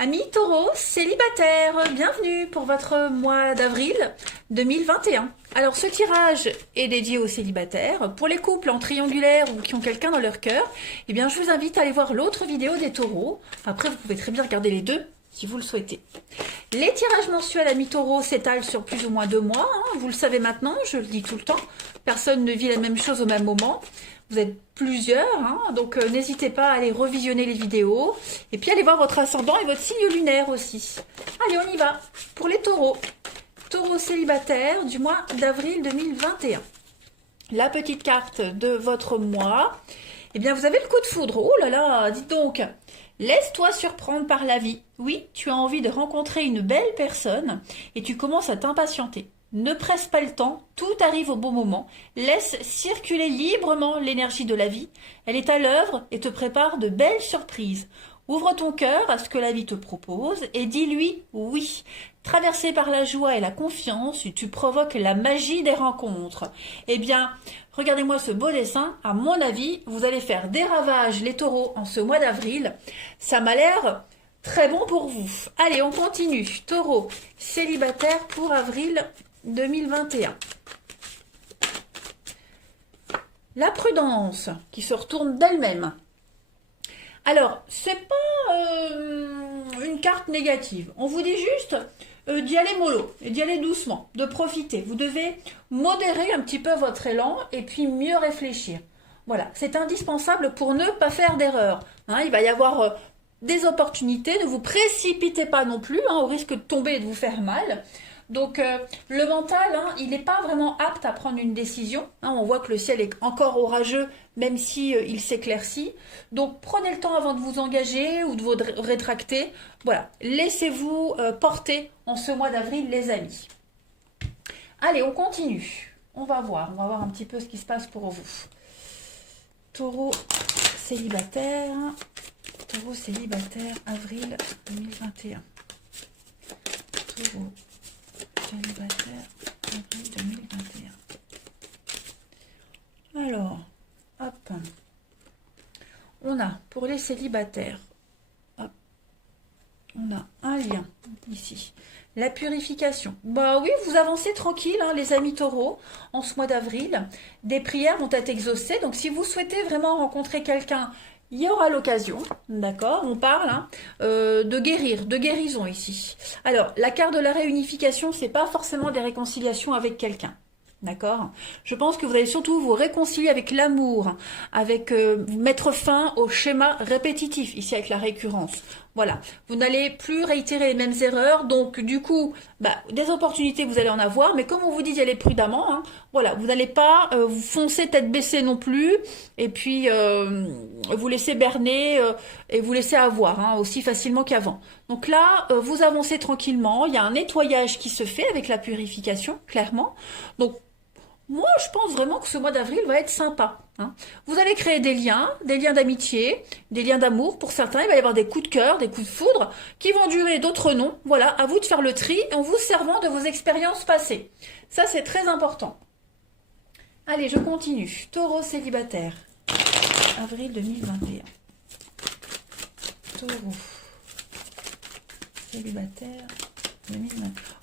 Amis taureaux célibataires, bienvenue pour votre mois d'avril 2021. Alors ce tirage est dédié aux célibataires. Pour les couples en triangulaire ou qui ont quelqu'un dans leur cœur, eh bien je vous invite à aller voir l'autre vidéo des taureaux. Après vous pouvez très bien regarder les deux si vous le souhaitez. Les tirages mensuels amis taureaux s'étalent sur plus ou moins 2 mois. Vous le savez maintenant, je le dis tout le temps. Personne ne vit la même chose au même moment. Vous êtes plusieurs, donc n'hésitez pas à aller revisionner les vidéos. Et puis allez voir votre ascendant et votre signe lunaire aussi. Allez, on y va. Pour les taureaux. Taureaux célibataires du mois d'avril 2021. La petite carte de votre mois. Eh bien, vous avez le coup de foudre. Oh là là, dites donc. Laisse-toi surprendre par la vie. Oui, tu as envie de rencontrer une belle personne et tu commences à t'impatienter. Ne presse pas le temps, tout arrive au bon moment. Laisse circuler librement l'énergie de la vie. Elle est à l'œuvre et te prépare de belles surprises. Ouvre ton cœur à ce que la vie te propose et dis-lui oui. Traversé par la joie et la confiance, tu provoques la magie des rencontres. Eh bien, regardez-moi ce beau dessin. À mon avis, vous allez faire des ravages les taureaux en ce mois d'avril. Ça m'a l'air très bon pour vous. Allez, on continue. Taureau célibataire pour avril 2021. La prudence qui se retourne d'elle-même. Alors, c'est pas une carte négative. On vous dit juste d'y aller mollo et d'y aller doucement, de profiter. Vous devez modérer un petit peu votre élan et puis mieux réfléchir. Voilà, c'est indispensable pour ne pas faire d'erreur. Il va y avoir des opportunités. Ne vous précipitez pas non plus, au risque de tomber et de vous faire mal. Donc le mental, il n'est pas vraiment apte à prendre une décision. On voit que le ciel est encore orageux, même si il s'éclaircit. Donc prenez le temps avant de vous engager ou de vous rétracter. Voilà, laissez-vous porter en ce mois d'avril, les amis. Allez, on continue. On va voir un petit peu ce qui se passe pour vous. Taureau célibataire, avril 2021. Taureau célibataire, avril 2021. Alors, hop. On a, pour les célibataires, hop, on a un lien ici. La purification. Bah oui, vous avancez tranquille, les amis taureaux, en ce mois d'avril. Des prières vont être exaucées. Donc, si vous souhaitez vraiment rencontrer quelqu'un, il y aura l'occasion, d'accord? On parle de guérir, de guérison ici. Alors, la carte de la réunification, c'est pas forcément des réconciliations avec quelqu'un. D'accord? Je pense que vous allez surtout vous réconcilier avec l'amour, avec mettre fin au schéma répétitif, ici avec la récurrence. Voilà, vous n'allez plus réitérer les mêmes erreurs, donc du coup, des opportunités vous allez en avoir, mais comme on vous dit d'y aller prudemment, voilà, vous n'allez pas vous foncer tête baissée non plus, et puis vous laisser berner et vous laisser avoir aussi facilement qu'avant. Donc là, vous avancez tranquillement, il y a un nettoyage qui se fait avec la purification, clairement. Donc moi, je pense vraiment que ce mois d'avril va être sympa. Vous allez créer des liens d'amitié, des liens d'amour. Pour certains, il va y avoir des coups de cœur, des coups de foudre qui vont durer, d'autres non. Voilà, à vous de faire le tri en vous servant de vos expériences passées. Ça, c'est très important. Allez, je continue. Taureau célibataire, avril 2021. Taureau célibataire.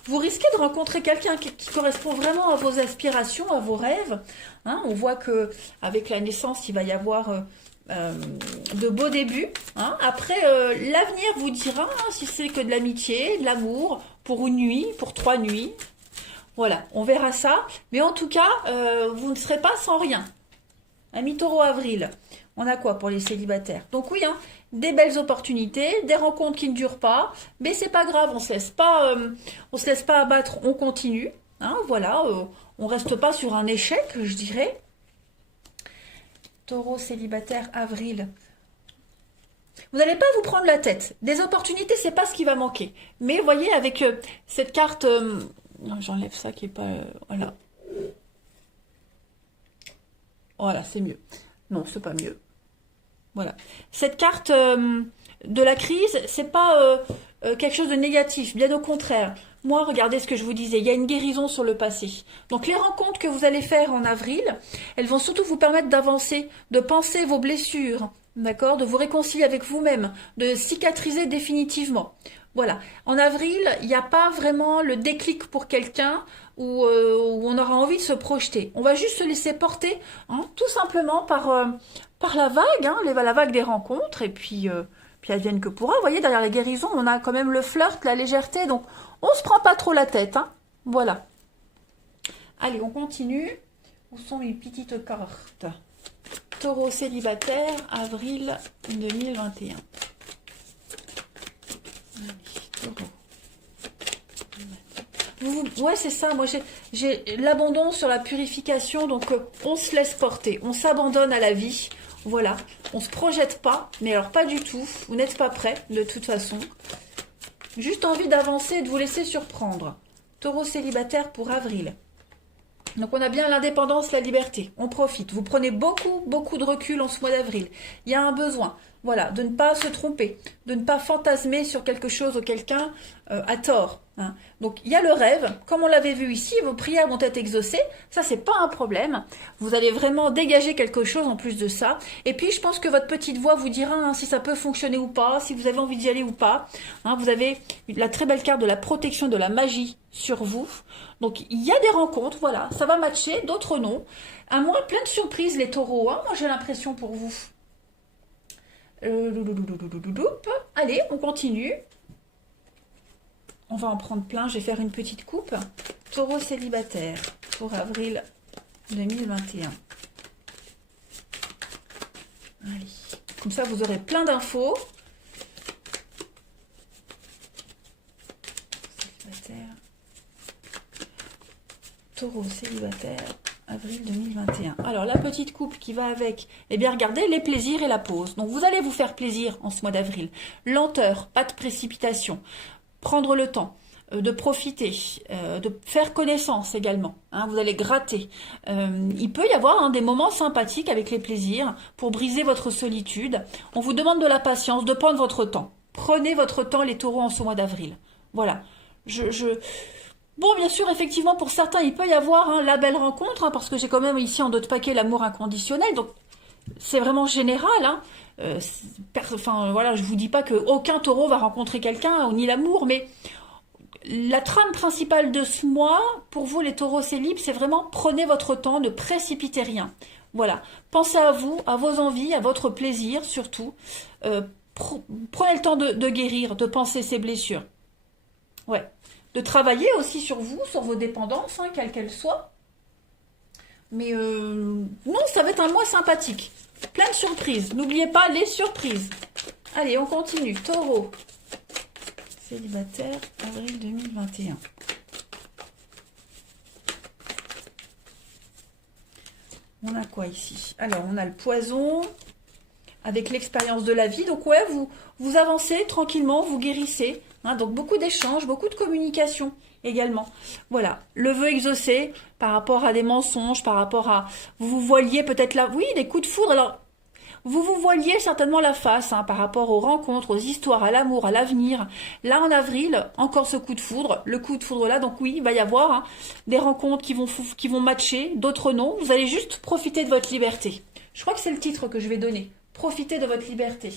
Vous risquez de rencontrer quelqu'un qui correspond vraiment à vos aspirations, à vos rêves. On voit que avec la naissance, il va y avoir de beaux débuts. Après, l'avenir vous dira si c'est que de l'amitié, de l'amour, pour une nuit, pour 3 nuits. Voilà, on verra ça. Mais en tout cas, vous ne serez pas sans rien. Ami Taureau avril. On a quoi pour les célibataires? Donc oui, des belles opportunités, des rencontres qui ne durent pas, mais c'est pas grave, on se laisse pas abattre, on continue. Voilà, on reste pas sur un échec, je dirais. Taureau célibataire avril. Vous n'allez pas vous prendre la tête. Des opportunités, c'est pas ce qui va manquer. Mais voyez, avec cette carte, j'enlève ça qui est pas, voilà. Voilà, c'est mieux. Non, c'est pas mieux. Voilà. Cette carte de la crise, c'est pas quelque chose de négatif, bien au contraire. Moi, regardez ce que je vous disais, il y a une guérison sur le passé. Donc les rencontres que vous allez faire en avril, elles vont surtout vous permettre d'avancer, de penser vos blessures, d'accord, de vous réconcilier avec vous-même, de cicatriser définitivement. Voilà. En avril, il n'y a pas vraiment le déclic pour quelqu'un où on aura envie de se projeter. On va juste se laisser porter, hein, tout simplement par la vague, hein, la vague des rencontres, et puis advienne que pourra. Vous voyez, derrière les guérisons, on a quand même le flirt, la légèreté, donc on se prend pas trop la tête, hein. Voilà. Allez, on continue. Où sont mes petites cartes? Taureau célibataire, avril 2021. Allez, taureau. Ouais, c'est ça. Moi, j'ai l'abandon sur la purification. Donc, on se laisse porter. On s'abandonne à la vie. Voilà. On se projette pas. Mais alors, pas du tout. Vous n'êtes pas prêt, de toute façon. Juste envie d'avancer et de vous laisser surprendre. Taureau célibataire pour avril. Donc on a bien l'indépendance, la liberté, on profite. Vous prenez beaucoup de recul en ce mois d'avril. Il y a un besoin, voilà, de ne pas se tromper, de ne pas fantasmer sur quelque chose ou quelqu'un à tort, hein. Donc il y a le rêve, comme on l'avait vu ici, vos prières vont être exaucées, ça c'est pas un problème. Vous allez vraiment dégager quelque chose en plus de ça. Et puis je pense que votre petite voix vous dira, hein, si ça peut fonctionner ou pas, si vous avez envie d'y aller ou pas, hein. Vous avez la très belle carte de la protection de la magie sur vous. Donc il y a des rencontres, voilà, ça va matcher, d'autres non. Un mois plein de surprises les taureaux, hein, moi j'ai l'impression pour vous. Allez, on continue. On va en prendre plein, je vais faire une petite coupe. Taureau célibataire pour avril 2021. Allez, comme ça vous aurez plein d'infos. Taureau célibataire, avril 2021. Alors, la petite coupe qui va avec, eh bien, regardez, les plaisirs et la pause. Donc, vous allez vous faire plaisir en ce mois d'avril. Lenteur, pas de précipitation. Prendre le temps de profiter, de faire connaissance également. Hein, vous allez gratter. Il peut y avoir, hein, des moments sympathiques avec les plaisirs pour briser votre solitude. On vous demande de la patience, de prendre votre temps. Prenez votre temps, les taureaux, en ce mois d'avril. Voilà. Bon, bien sûr, effectivement, pour certains, il peut y avoir, hein, la belle rencontre, hein, parce que j'ai quand même ici en dos de paquet l'amour inconditionnel, donc c'est vraiment général, hein. Enfin, voilà, je vous dis pas qu'aucun taureau va rencontrer quelqu'un, ni l'amour, mais la trame principale de ce mois, pour vous les taureaux célibes, c'est vraiment prenez votre temps, ne précipitez rien. Voilà, pensez à vous, à vos envies, à votre plaisir surtout. Prenez le temps de guérir, de penser ces blessures. Ouais. De travailler aussi sur vous, sur vos dépendances, hein, quelles qu'elles soient. Mais non, ça va être un mois sympathique. Plein de surprises. N'oubliez pas les surprises. Allez, on continue. Taureau. Célibataire, avril 2021. On a quoi ici? Alors, on a le poison avec l'expérience de la vie. Donc, ouais, vous avancez tranquillement, vous guérissez. Hein, donc beaucoup d'échanges, beaucoup de communication également. Voilà, le vœu exaucé par rapport à des mensonges, par rapport à... Vous vous voiliez peut-être là... Oui, des coups de foudre. Alors, vous vous voiliez certainement la face, hein, par rapport aux rencontres, aux histoires, à l'amour, à l'avenir. Là, en avril, encore ce coup de foudre. Le coup de foudre là, donc oui, il va y avoir, hein, des rencontres qui vont matcher, d'autres non. Vous allez juste profiter de votre liberté. Je crois que c'est le titre que je vais donner. Profitez de votre liberté.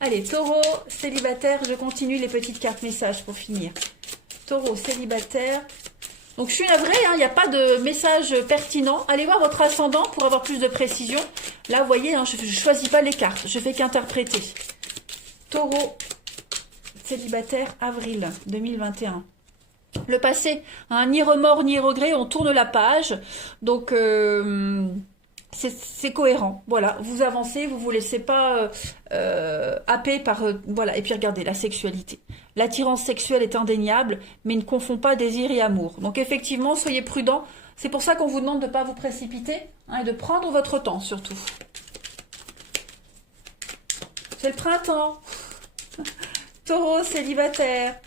Allez, taureau, célibataire, je continue les petites cartes messages pour finir. Taureau, célibataire. Donc je suis navrée, hein, il n'y a pas de message pertinent. Allez voir votre ascendant pour avoir plus de précision. Là, vous voyez, hein, je ne choisis pas les cartes, je fais qu'interpréter. Taureau, célibataire, avril 2021. Le passé, hein, ni remords ni regrets, on tourne la page. Donc... c'est cohérent, voilà, vous avancez, vous vous laissez pas happer par... voilà, et puis regardez, la sexualité. L'attirance sexuelle est indéniable, mais ne confond pas désir et amour. Donc effectivement, soyez prudents, c'est pour ça qu'on vous demande de ne pas vous précipiter, hein, et de prendre votre temps surtout. C'est le printemps. Taureau, célibataire.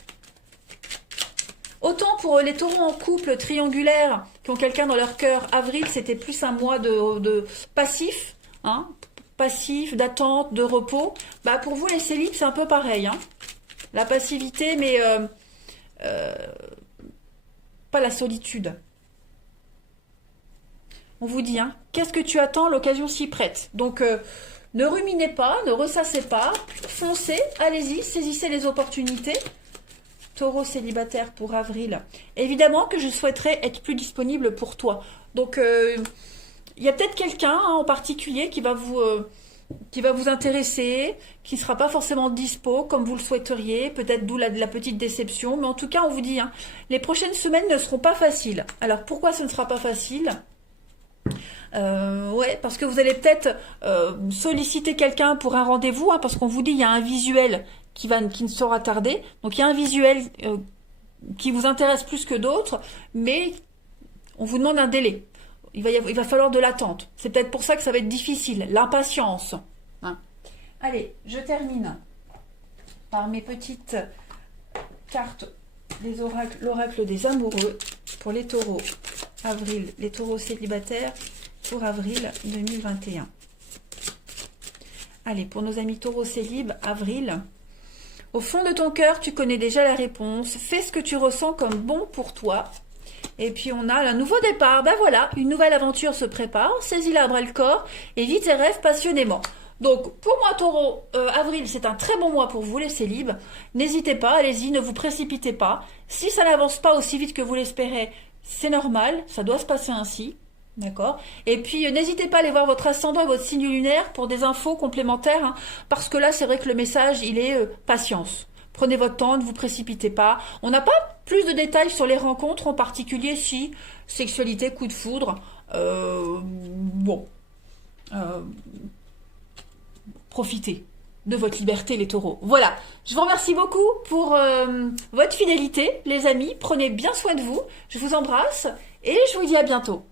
Autant pour les taureaux en couple triangulaire qui ont quelqu'un dans leur cœur, avril, c'était plus un mois de passif, hein, passif, d'attente, de repos. Bah pour vous les célibes, c'est un peu pareil, hein. La passivité, mais pas la solitude. On vous dit, hein, qu'est-ce que tu attends, l'occasion s'y prête. Donc Ne ruminez pas, ne ressassez pas, foncez, allez-y, saisissez les opportunités. Taureau célibataire pour avril. Évidemment que je souhaiterais être plus disponible pour toi. Donc, il y a peut-être quelqu'un en particulier qui va vous intéresser, qui ne sera pas forcément dispo comme vous le souhaiteriez, peut-être d'où la petite déception, mais en tout cas on vous dit, hein, les prochaines semaines ne seront pas faciles. Alors pourquoi ce ne sera pas facile? Ouais, parce que vous allez peut-être solliciter quelqu'un pour un rendez-vous, hein, parce qu'on vous dit il y a un visuel qui ne sera tardé, donc il y a un visuel qui vous intéresse plus que d'autres, mais on vous demande un délai. Il va falloir de l'attente. C'est peut-être pour ça que ça va être difficile. L'impatience. Hein. Allez, je termine par mes petites cartes des oracles, l'oracle des amoureux pour les taureaux. Avril, les taureaux célibataires pour avril 2021. Allez, pour nos amis taureaux célib, avril. Au fond de ton cœur, tu connais déjà la réponse. Fais ce que tu ressens comme bon pour toi. Et puis on a un nouveau départ, ben voilà, une nouvelle aventure se prépare, saisis-la à bras le corps et vis tes rêves passionnément. Donc pour moi taureau, avril c'est un très bon mois pour vous les célibes, n'hésitez pas, allez-y, ne vous précipitez pas, si ça n'avance pas aussi vite que vous l'espérez, c'est normal, ça doit se passer ainsi, d'accord. Et puis n'hésitez pas à aller voir votre ascendant et votre signe lunaire pour des infos complémentaires, hein, parce que là c'est vrai que le message il est patience. Prenez votre temps, ne vous précipitez pas. On n'a pas plus de détails sur les rencontres, en particulier si sexualité, coup de foudre. Bon. Profitez de votre liberté, les taureaux. Voilà. Je vous remercie beaucoup pour votre fidélité, les amis. Prenez bien soin de vous. Je vous embrasse et je vous dis à bientôt.